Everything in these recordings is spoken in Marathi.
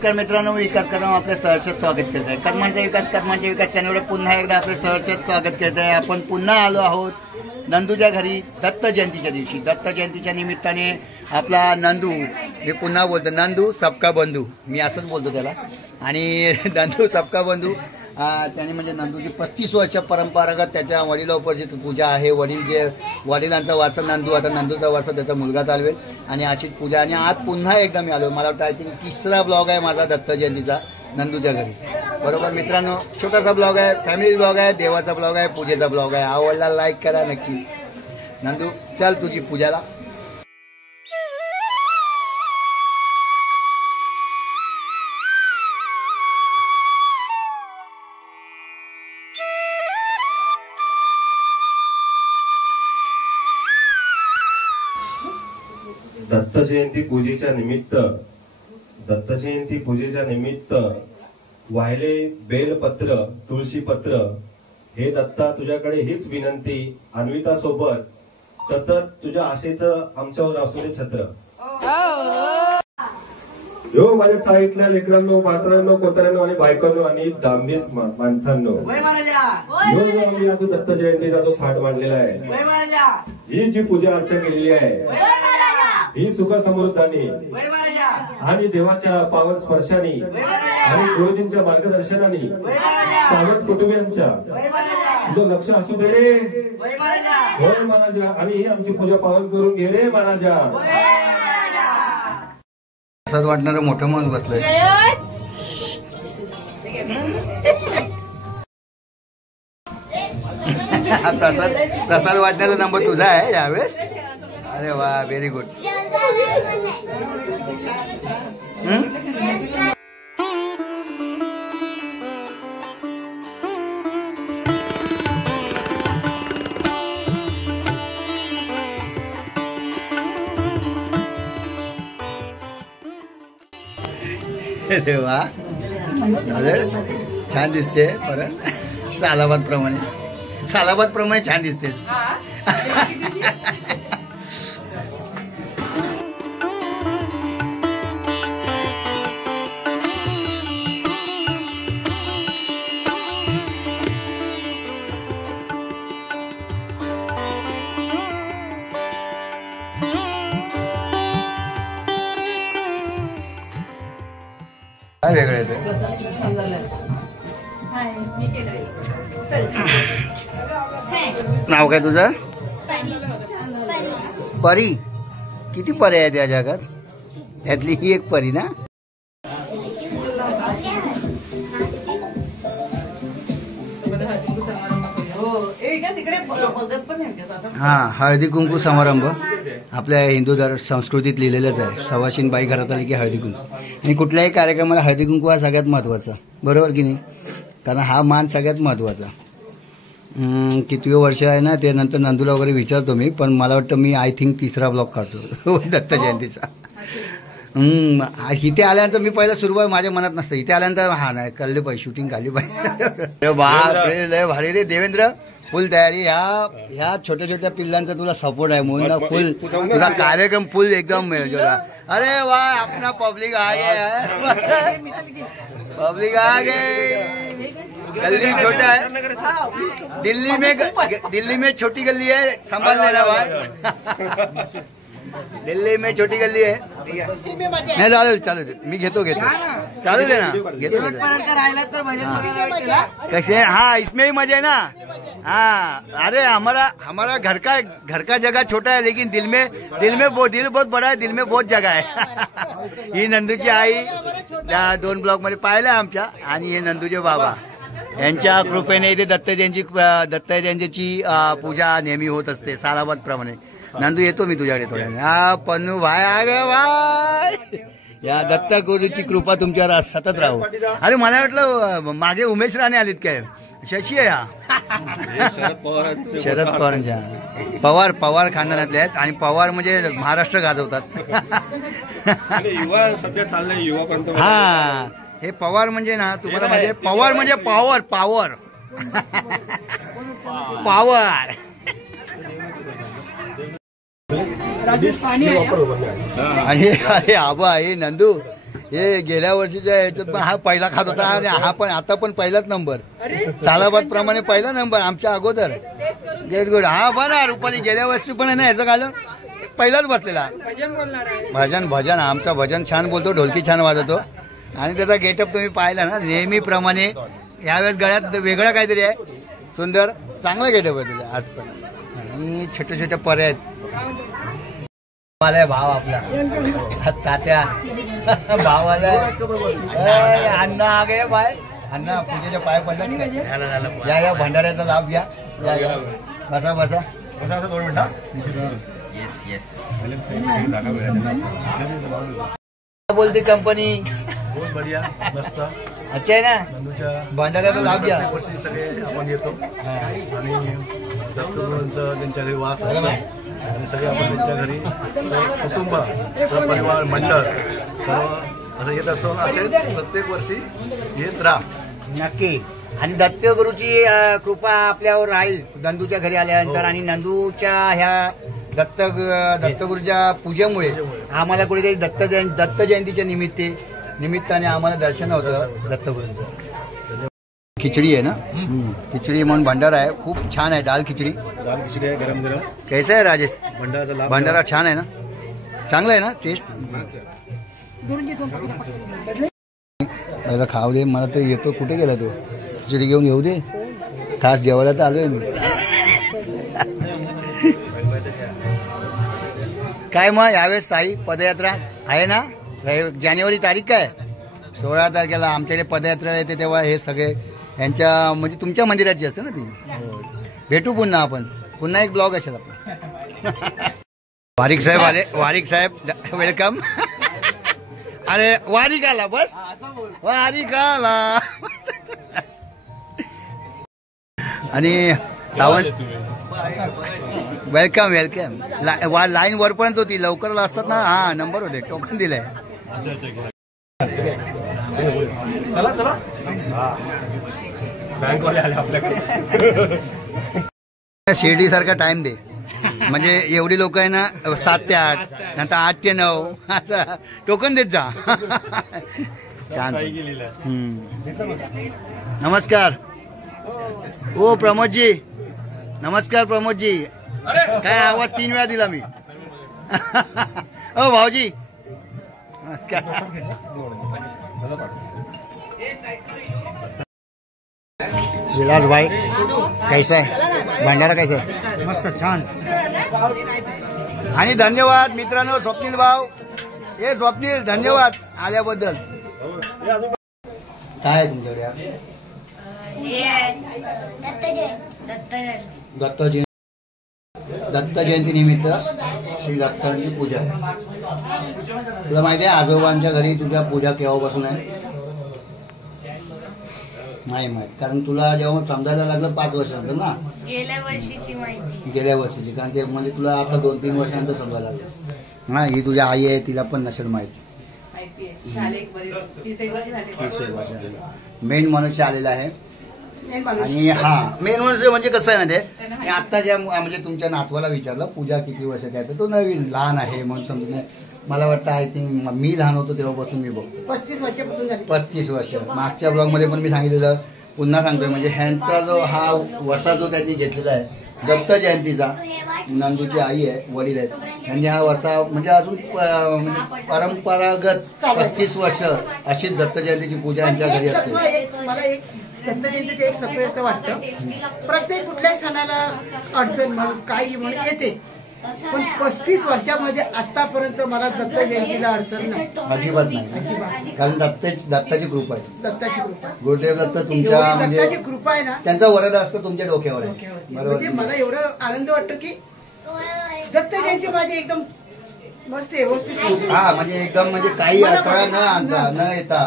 नमस्कार मित्रांनो, विकास कदम आपले सहर्ष स्वागत करत आहे. कर्मांचा विकास चॅनलवर पुन्हा एकदा आपले सहर्ष स्वागत करत आहे. आपण पुन्हा आलो आहोत नंदूच्या घरी दत्त जयंतीच्या दिवशी. दत्त जयंतीच्या निमित्ताने आपला नंदू, मी पुन्हा बोलतो नंदू सबका बंधू, मी असंच बोलतो त्याला. आणि नंदू सबका बंधू त्याने म्हणजे नंदूची 35 वर्ष परंपरागत त्याच्या वडिलोपजीत पूजा आहे. वडिलांचा वारसा नंदू, आता नंदूचा वारसा त्याचा मुलगा चालवेल आणि अशीच पूजा. आणि आज पुन्हा एकदा मी आलो, मला वाटतं आय थिंक तिसरा ब्लॉग आहे माझा दत्त जयंतीचा नंदूच्या घरी. बरोबर मित्रांनो, छोटासा ब्लॉग आहे, फॅमिली ब्लॉग आहे, देवाचा ब्लॉग आहे, पूजेचा ब्लॉग आहे. आवडला लाईक करा नक्की. नंदू चल तुझी पूजाला. दत्त जयंती पूजेच्या निमित्त वाहिले बेलपत्र, तुळशीपत्र हे दत्ता तुझ्याकडे हीच विनंती. अन्विता सोबत सतत तुझ्या आशेचं आमच्यावर असू दे छत्र. यो माझ्या चाळीतल्या लेकरांनो, पात्रांनो, कोतऱ्यांनो आणि बायकांनो आणि दांबीस माणसांनो, यो आम्ही आज दत्त जयंतीचा जो थाट मांडलेला आहे, ही जी पूजा अर्चा केलेली आहे, ही सुख समृद्धानी आणि देवाच्या पावन स्पर्शाने आणि गुरुजींच्या मार्गदर्शनाने सावध कुटुंबियांच्या तुझं लक्ष असू दे रे होय महाराजा. आणि ही आमची पूजा पावन करून घे रे महाराजा. असंच वाटणारं मोठं माणूस बसलंय. प्रसाद वाटण्याचा नंबर तुझा आहे यावेळेस. अरे वा, व्हेरी गुड. अरे वा, छान दिसते. परत सालाबाद प्रमाणे छान दिसते. काय वेगळं आहे ते? नाव काय तुझं? परी. किती परी आहेत या जगात? त्यातली ही एक परी ना? हा, हळदी कुंकू समारंभ आपल्या हिंदू संस्कृतीत लिहिलेलंच आहे. सवाशीनबाई घरात आली की हळदी कुंकू. आणि कुठल्याही कार्यक्रमाला हळदी कुंकू हा सगळ्यात महत्त्वाचा, बरोबर की नाही? कारण हा मान सगळ्यात महत्त्वाचा. कितवे वर्ष आहे ना ते नंतर नंदूला वगैरे विचारतो मी, पण मला वाटतं मी आय थिंक तिसरा ब्लॉग काढतो दत्त जयंतीचा. इथे आल्यानंतर मी पहिला सुरुवात माझ्या मनात नसतं, इथे आल्यानंतर हा नाही कळले पाहिजे, शूटिंग काढली पाहिजे. बापरे लय भारी रे देवेंद्र. फुल तयारी. ह्या छोट्या छोट्या पिल्लांचा तुला सपोर्ट आहे म्हणून ना, फुल तुझा कार्यक्रम फुल एकदम जोरा. अरे वा, अपना पब्लिक आ गया, पब्लिक आ गई. गली छोटा है, दिल्ली में छोटी गली है, संभाल लेना भाई. दिल्ली में छोटी गली है. नाही चालू दे, मी घेतो चालू दे ना, घेतो. कैसे? हाँ, इसमें ही मजा है ना. हाँ, अरे हमारा घर का जगह छोटा है, लेकिन दिल बहुत बड़ा है, दिल में बहुत जगह है. ही नंदूची आई 2 ब्लॉक मध्ये पाहिलं आमच्या. आणि हे नंदूचे बाबा यांच्या कृपेने इथे दत्त जयंतीची पूजा नेहमी होत असते सालाबाद प्रमाणे. नंदू येतो मी तुझ्याकडे थोड्याने. हा पन्नू भाई आ गए भाई. या दत्त गुरुची कृपा तुमच्यावर सतत राहू. अरे मला वाटलं मागे उमेश राणे आलीत काय? शशी आहे हा शरद पवारांच्या पवार खानदानातले आहेत. आणि पवार म्हणजे महाराष्ट्र गाजवतात. युवा सध्या चाललंय युवा. हा, हे पवार म्हणजे ना तुम्हाला म्हणजे पवार म्हणजे पावर पावर पावर. आणि अरे आबा हे नंदू हे गेल्या वर्षीच्या ह्याच्यात पण हा पहिला खात होता आणि हा पण आता पण पहिलाच नंबर सालाबाद प्रमाणे पहिला नंबर आमच्या अगोदर गेट गुड. हा बना रुपाली गेल्या वर्षी पण आहे ना ह्याचं घालून पहिलाच बसलेला. भजन आमचा भजन छान बोलतो, ढोलकी छान वाजवतो आणि त्याचा गेटअप तुम्ही पाहिला ना नेहमीप्रमाणे. यावेळेस गळ्यात वेगळं काहीतरी आहे, सुंदर चांगला गेटअप आहे तुला आज पण. आणि छोटे छोटे पर्याय आहेत. भाव आपला तात्या भावाला अण्णा आ गे बाय अण्णा पूजेच्या पाय पडले. या भंडाऱ्याचा लाभ घ्या. या बसा बसा. बोलते कंपनी बहुत बढ़िया मस्त अच्छा आहे ना. भंडाऱ्याचा लाभ घ्या. सगळे आपण येतो आणि दत्तगुरूंचं त्यांच्या घरी वास असतो आणि सगळे आपण त्यांच्या घरी कुटुंब परिवार मंडळ सर्व असं येत असतो. असेच प्रत्येक वर्षी येत राहा नक्की. आणि दत्तगुरूची कृपा आपल्यावर राहील नंदूच्या घरी आल्यानंतर. आणि नंदूच्या ह्या दत्तगुरूच्या पूजेमुळे आम्हाला कुठेतरी दत्त जयंतीच्या निमित्ताने आम्हाला दर्शन होतं दत्तगुरूंचं. खिचडी आहे ना, खिचडी म्हणून भंडारा आहे. खूप छान आहे. दाल खिचडी आहे गरम गरम. कैसा आहे राजेश भंडारा? भंडारा छान आहे ना, चांगला आहे ना टेस्ट. खाऊ दे मला तर. येतो कुठे गेला तो? खिचडी घेऊन येऊ दे. खास जेवायला तर आलोय मी. काय मग यावेळेस साई पदयात्रा आहे ना? जानेवारी तारीख काय? 16 तारखेला आमच्याकडे पदयात्रा येते तेव्हा हे सगळे यांच्या म्हणजे तुमच्या मंदिराची असते ना ती. भेटू पुन्हा आपण. पुन्हा एक ब्लॉग असेल आपला. वारिक साहेब आले. वारिक साहेब वेलकम. अरे वारिक आला बस. वारिक आला. आणि सावंत वेलकम वेलकम. लाईन वरपर्यंत होती, लवकर असतात ना. हा नंबर होते, टोकन दिलंय. चला चला बँकवाले आले आपल्याकडे. शिर्डी सारखा टाइम दे म्हणजे एवढी लोक आहे ना. 7 ते 8 नंतर 8 ते 9 असं टोकन देत जा. छान. नमस्कार. ओ प्रमोदजी नमस्कार. प्रमोदजी काय आवाज 3 वेळा दिला मी. ओ भाऊजी विलास भाई कैसा आहे भंडारा? कैसा आहे? मस्त छान. आणि धन्यवाद मित्रांनो. स्वप्नील भाऊ हे स्वप्नील धन्यवाद आल्याबद्दल. काय आहे तुमच्याकडे? दत्त जयंती निमित्त श्री दत्तांची पूजा आहे. तुला माहिती आहे आजोबांच्या घरी तुझ्या पूजा केव्हापासून आहे? नाही माहित, कारण तुला जेव्हा समजायला लागलं 5 वर्षानंतर ना. गेल्या वर्षीची माहिती. गेल्या वर्षीची, कारण ते म्हणजे तुला आता 2-3 वर्षानंतर समजायला लागलं ना. ही तुझ्या आई आहे, तिला पण नसेल माहिती. मेन मनुष्य आलेला आहे. आणि हा मेन मनुष्य म्हणजे कसं आहे म्हणजे मी आता ज्या म्हणजे तुमच्या नातवाला विचारलं पूजा किती वर्षाची आहे, तर तो नवीन लहान आहे म्हणून समजत नाही. मला वाटतं आय थिंक मी लहान होतो तेव्हापासून मी बघतो. 35 वर्षापासून झाली. 35 वर्ष. मागच्या ब्लॉगमध्ये पण मी सांगितलेलं, पुन्हा सांगतोय. म्हणजे ह्यांचा जो हा वसा जो त्यांनी घेतलेला आहे दत्त जयंतीचा, नंदूची आई आहे, वडील आहेत, त्यांनी हा वसा म्हणजे अजून परंपरागत 35 वर्ष अशी दत्त जयंतीची पूजा यांच्या घरी असते. मला एक दत्त जयंतीचं एक सत्व असं वाटतं, प्रत्येक कुठल्याही सणाला अडचण म्हणून काही म्हणून येते, पण 35 वर्षामध्ये आतापर्यंत मला दत्त जयंतीला अडचण नाही, अजिबात नाही. कारण दत्ताची कृपा आहे. दत्ताची कृपा, गुरुदेव दत्त तुमच्या म्हणजे दत्ताची कृपा आहे ना, त्यांचा वरद असतं तुमच्या डोक्यावर आहे. म्हणजे मला एवढं आनंद वाटतो की दत्त जयंती माझी एकदम मस्त व्यवस्थित. हा म्हणजे एकदम म्हणजे काही अडथळा न आणता न येता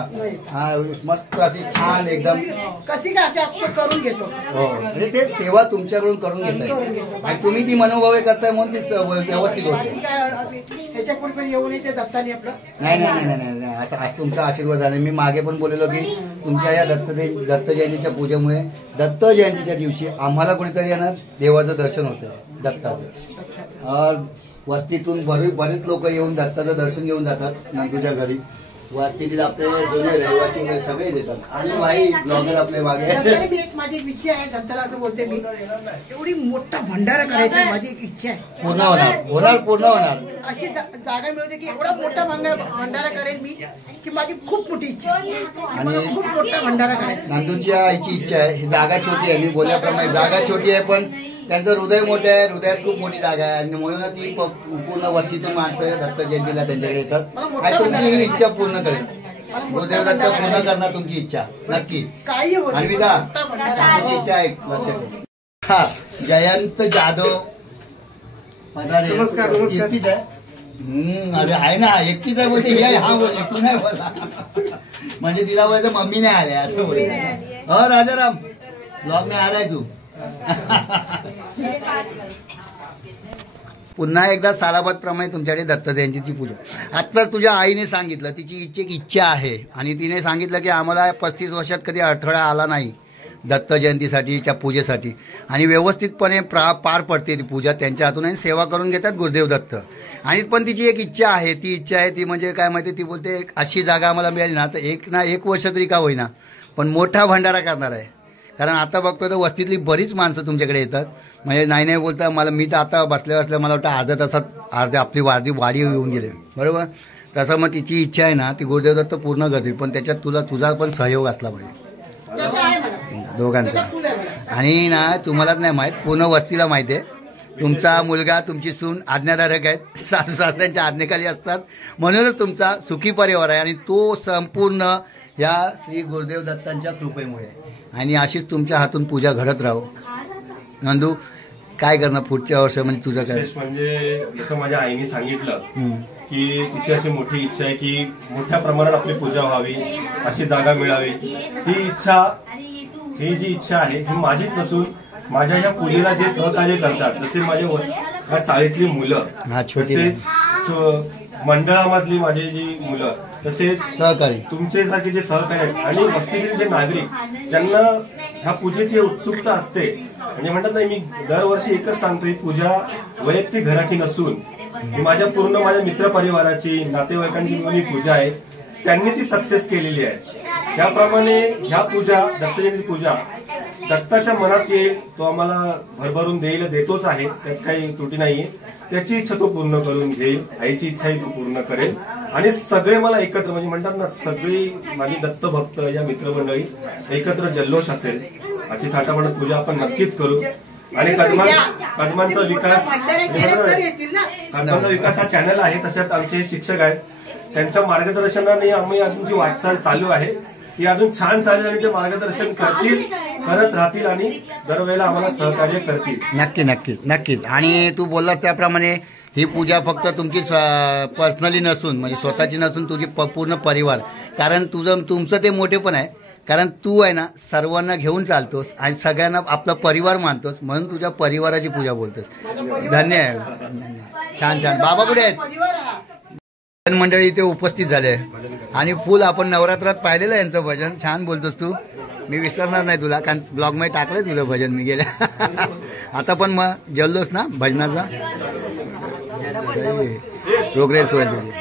हा मस्त अशी छान एकदम कशी काय असे आपण करून घेतो. हो म्हणजे ते सेवा तुमच्याकडून करून घेताय आणि तुम्ही ती मनोभावे करताय म्हणून ती व्यवस्थित होते. ह्याच्या पुढे पण येऊ नये ते दत्ताने आपलं. नाही नाही नाही नाही असं आज तुमचा आशीर्वाद आहे. मी मागे पण बोललेलो की तुमच्या या दत्त जयंतीच्या पूजेमुळे दत्त जयंतीच्या दिवशी आम्हाला कुठेतरी येणार देवाचं दर्शन होतं दत्ताचं. वस्तीतून बरेच लोक येऊन दत्ताचं दर्शन घेऊन जातात नंदूच्या घरी. वाटतील आपले जुने रहिवासी सगळे देतात आणि भाई ब्लॉगर आपले मागे. मी माझी एक इच्छा आहे दत्ताला असं बोलते मी, एवढी मोठा भंडारा करायची माझी एक इच्छा आहे. पूर्ण होणार पूर्ण होणार. अशी जागा मिळते की एवढा मोठा भंडारा करेल मी की माझी खूप मोठी इच्छा आहे आणि खूप मोठा भंडारा करायचा. नंदूच्या आईची इच्छा आहे. ही जागा छोटी आहे, मी बोलल्याप्रमाणे जागा छोटी आहे पण त्यांचं हृदय मोठं आहे. हृदयात खूप मोठी जागा आहे आणि म्हणूनच ही पूर्ण वस्तीतून माणसं दत्त जयंतीला त्यांच्याकडे येतात आणि तुमची ही इच्छा पूर्ण करेल. गुरुदेव दत्त पूर्ण करणार तुमची इच्छा नक्की. काही अन्विता तुमची इच्छा आहे लक्षात. हा जयंत जाधव पधारे. नमस्कार नमस्कार. एकटीच आहे. अरे आहे ना एकटीच आहे बोलते. ही आहे हा बोलले तू नाही बोला म्हणजे तिला बोलायचं मम्मी नाही आले असं बोलले. राजाराम ब्लॉग में आ रहा है तू. पुन्हा एकदा सालाबाद प्रमाणे तुमच्याकडे दत्त जयंतीची पूजा. आता तुझ्या आईने सांगितलं तिची एक इच्छा आहे आणि तिने सांगितलं की आम्हाला 35 वर्षात कधी अडथळा आला नाही दत्त जयंतीसाठी त्या पूजेसाठी आणि व्यवस्थितपणे पार पडते ती पूजा. त्यांच्या हातूनही सेवा करून घेतात गुरुदेव दत्त. आणि पण तिची एक इच्छा आहे. ती इच्छा आहे ती म्हणजे काय माहिती, ती बोलते अशी जागा आम्हाला मिळाली ना तर एक वर्ष तरी का होईना पण मोठा भंडारा करणार आहे. कारण आता बघतो तर वस्तीतली बरीच माणसं तुमच्याकडे येतात. म्हणजे नाही बोलता मला, मी तर आता बसल्या मला वाटतं अर्ध्या तासात आपली वाडी येऊन गेले बरोबर. तसं मग तिची इच्छा आहे ना ती गुरुदेव दत्त पूर्ण करतील पण त्याच्यात तुझा पण सहयोग असला पाहिजे दोघांचा. आणि ना तुम्हालाच नाही माहीत, पूर्ण वस्तीला माहीत आहे तुमचा मुलगा तुमची सून आज्ञाधारक आहेत, सासू सासऱ्यांच्या आज्ञेखाली असतात म्हणूनच तुमचा सुखी परिवार आहे आणि तो संपूर्ण या श्री गुरुदेव दत्तांच्या कृपेमुळे. आणि अशीच तुमच्या हातून पूजा घडत राहो. नंदू काय करणार पुढच्या वर्ष म्हणजे तुझं काय म्हणजे जसं माझ्या आईने सांगितलं की तिची अशी मोठी इच्छा आहे की मोठ्या प्रमाणात आपली पूजा व्हावी, अशी जागा मिळावी. ही जी इच्छा आहे ही माझीच नसून माझ्या ह्या पूजेला जे सहकार्य करतात जसे माझ्या चाळीतली मुलं, तसेच मंडळामधली माझी जी मुलं, तसेच सहकारी तुमच्यासारखे जे सहकारी आहेत आणि वस्तीतील जे नागरिक ज्यांना ह्या पूजेची उत्सुकता असते. म्हणजे म्हणतात नाही, मी दरवर्षी एकच सांगतो ही पूजा वैयक्तिक घराची नसून ही माझ्या मित्र परिवाराची, नातेवाईकांची मिळून ही पूजा आहे. त्यांनी ती सक्सेस केलेली आहे. त्याप्रमाणे ह्या पूजा दत्त जयंती पूजा दत्ताच्या मनात येईल तो आम्हाला भरभरून देतोच आहे, त्यात काही त्रुटी नाहीये. त्याची इच्छा तो पूर्ण करून घेईल, आईची इच्छाही तो पूर्ण करेल आणि सगळे मला एकत्र म्हणजे म्हणतात ना सगळी माझी दत्त भक्त या मित्रमंडळी एकत्र जल्लोष असेल. आजची थाटामाटात पूजा आपण नक्कीच करू आणि कदमांचा विकास हा चॅनल आहे. तशात आमचे हे शिक्षक आहेत, त्यांच्या मार्गदर्शनाने आम्ही अजूनची वाटचाल चालू आहे. ती अजून छान चालेल आणि ते मार्गदर्शन करत राहतील आणि दरवेळेला आम्हाला सहकार्य करतील. नक्कीच. आणि तू बोललास त्याप्रमाणे ही पूजा फक्त तुमची पर्सनली नसून म्हणजे स्वतःची नसून तुझी पूर्ण परिवार. कारण तुमचं ते मोठेपण आहे. कारण तू आहे ना सर्वांना घेऊन चालतोस आणि सगळ्यांना आपला परिवार मानतोस म्हणून तुझ्या परिवाराची पूजा बोलतोस. धन्य आहे. छान. बाबा कुठे आहेत? भजन मंडळी इथे उपस्थित झाले आणि फुल आपण नवरात्रात पाहिलेलं आहे यांचं भजन. छान बोलतोस तू, मी विसरणार नाही तुला कारण ब्लॉग मध्ये टाकलंय तुझं भजन मी गेल्या. आता पण मग जल्लोस ना भजनाचा प्रोग्रेस होईल तुझी.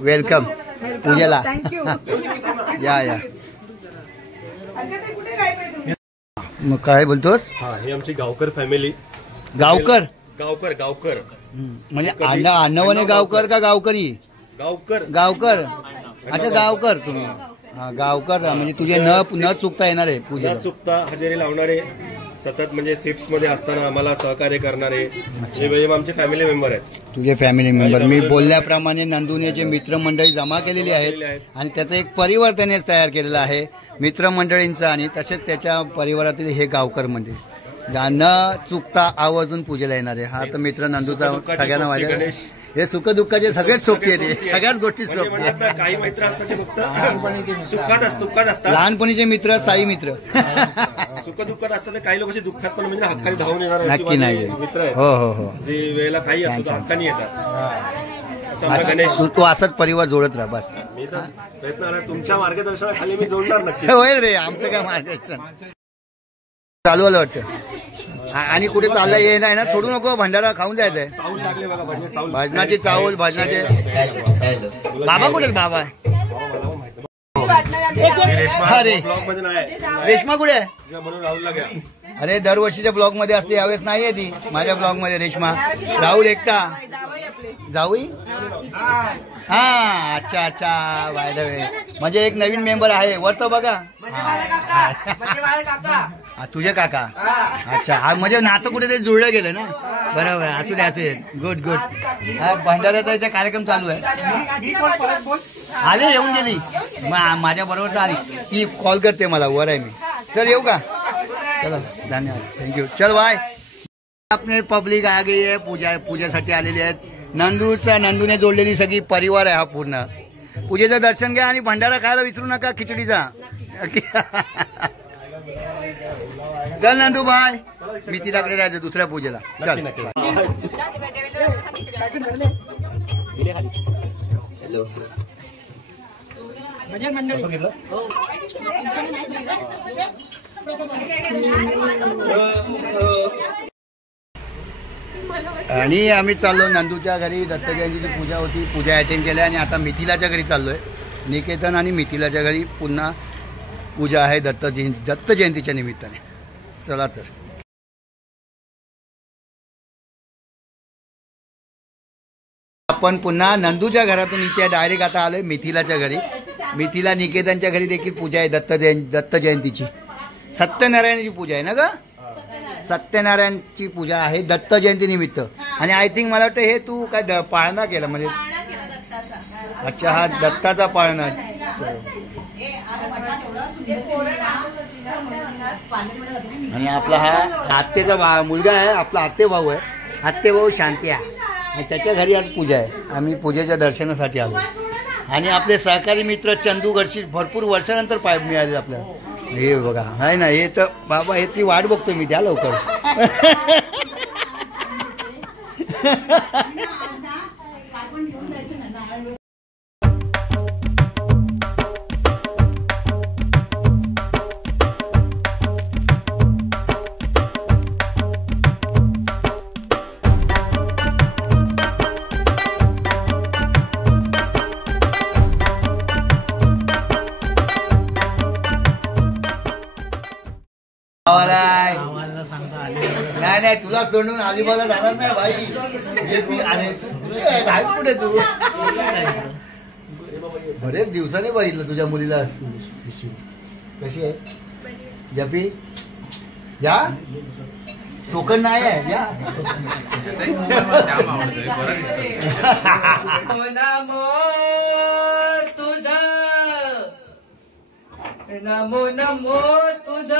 वेलकम पूजेला. या मग काय बोलतोस? ही आमची गावकर फॅमिली. गावकर म्हणजे अण्णावणे गावकर का गावकरी? गावकर. अच्छा गावकर तुम्ही. हा गावकर म्हणजे तुझे न चुकता येणार आहे पूजा, न चुकता हजेरी लावणारे, सतत म्हणजे सिप्स मध्ये असताना आम्हाला सहकार्य करणारे हे आमचे फॅमिली मेंबर आहेत. तुझे फॅमिली मेंबर. मी बोलल्याप्रमाणे नंदुनीचे मित्रमंडळी जमा केलेली आहेत आणि त्याचा एक परिवार त्यानेच तयार केलेला आहे मित्रमंडळींचा आणि तसेच त्याच्या परिवारातील हे गावकर मंडळी न चुकता आवर्जून पूजेला येणार आहे. हा तर मित्र नंदूचा सगळ्यांना वाटत हे सुख दुःखाचे सगळेच सोबती येते, सगळ्याच गोष्टी सोबती. काही मित्र असतात ते फक्त सुखात असतात. लहानपणीचे मित्र, साई मित्र सुख दुःखात असतात. काही लोक दुःखात पण म्हणजे हक्काने धावून येणार नक्की नाही मित्र आहेत. हो जे वेळेला काही असतो हक्काने येतात. गणेश तू असाच परिवार जोडत राहा बस. मी तर प्रयत्न तुमच्या मार्गदर्शनाखाली मी जोडणार नक्की. होय रे, आमचं काय मार्गदर्शन चालू आलं वाटतं. आणि कुठे चाललंय हे नाही ना, सोडू नको, भंडारा खाऊन जायचंय. भजनाची चावल, भजनाचे. बाबा कुठे बाबा? अरे रेश्मा कुठे आहे? अरे दरवर्षीच्या ब्लॉग मध्ये असते, यावेळेस नाहीये ती माझ्या ब्लॉग मध्ये. रेश्मा, राहुल एकटा जाऊई. हा अच्छा अच्छा, बाय द वे म्हणजे एक नवीन मेंबर आहे वरतं बघा. तुझे काका? अच्छा, हा म्हणजे नातं कुठेतरी जुळलं गेलं ना. बरोबर, असू दे असू दे. Good good. हा भंडाऱ्याचा इथे कार्यक्रम चालू आहे. आले, येऊन गेली माझ्या बरोबर आली ती. कॉल करते मला, वर आहे मी. चल येऊ का? चला धन्यवाद, थँक्यू. चल बाय. आपले पब्लिक आ गई आहे, पूजेसाठी आलेली आहेत. नंदूने जोडलेली सगळी परिवार आहे हा पूर्ण. पूजेचं दर्शन घ्या आणि भंडारा खायला विसरू नका, खिचडीचा. चल नंदू बाय, मी तिच्याकडे जायचं दुसऱ्या पूजेला. चल. आणि आम्ही चाललो नंदूच्या घरी. दत्त जयंतीची पूजा होती, पूजा अटेंड केल्या आणि आता मिथिलाच्या घरी चाललोय. निकेतन आणि मिथिलाच्या घरी पुन्हा पूजा आहे दत्त जयंतीच्या निमित्ताने. चला तर. आपण पुन्हा नंदूच्या घरातून इथे डायरेक्ट आता आलोय मिथिलाच्या घरी. मिथिला निकेतनच्या घरी देखील पूजा आहे दत्त जयंतीची. सत्यनारायणाची पूजा आहे ना ग? सत्यनारायणची पूजा आहे दत्त जयंती निमित्त. आणि आय थिंक मला वाटतं हे तू काय पाळणा केला म्हणजे. अच्छा, हा दत्ताचा पाळणा. आणि आपला हा आत्तेचा मुलगा आहे, आपला आत्ते भाऊ आहे. आत्ते भाऊ शांती आहे आणि त्याच्या घरी आज पूजा आहे. आम्ही पूजेच्या दर्शनासाठी आलो. आणि आपले सहकारी मित्र चंदू गडशी भरपूर वर्षानंतर पाय मिळाले आपल्याला. हे बघा आहे ना, हे तर बाबा हे ती वाट बघतोय मी, द्या लवकर. नाही तुला सोडून अलिबागला जाणार नाही भाई. आहेस कुठे तू? बरेच दिवसाने बघितलं तुझ्या मुलीला. कशी आहे जपी? या टोकन नाही आहे या. नमो नमो तुझ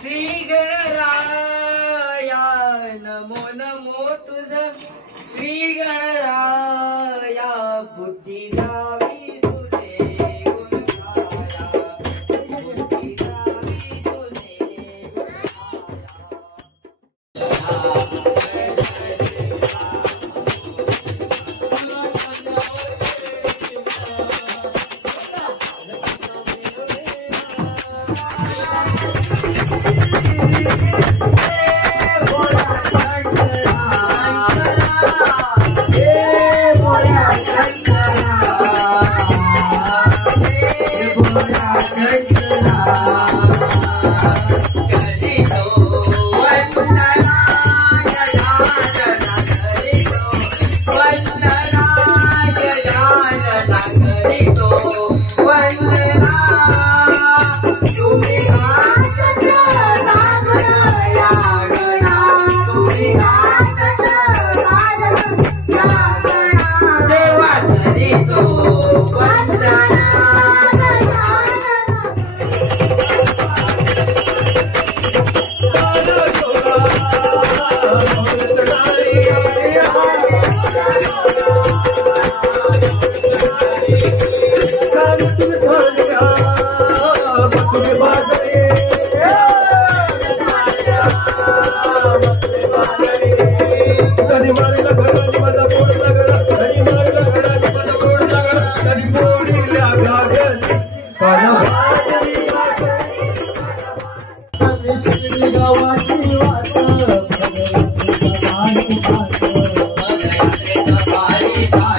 श्री गणराया. नमो नमो तुझ श्री गणराया. बुद्धी द्यावी तुझे गुणगाया. बुद्धी द्यावी तुझे गावाची वाट विठाला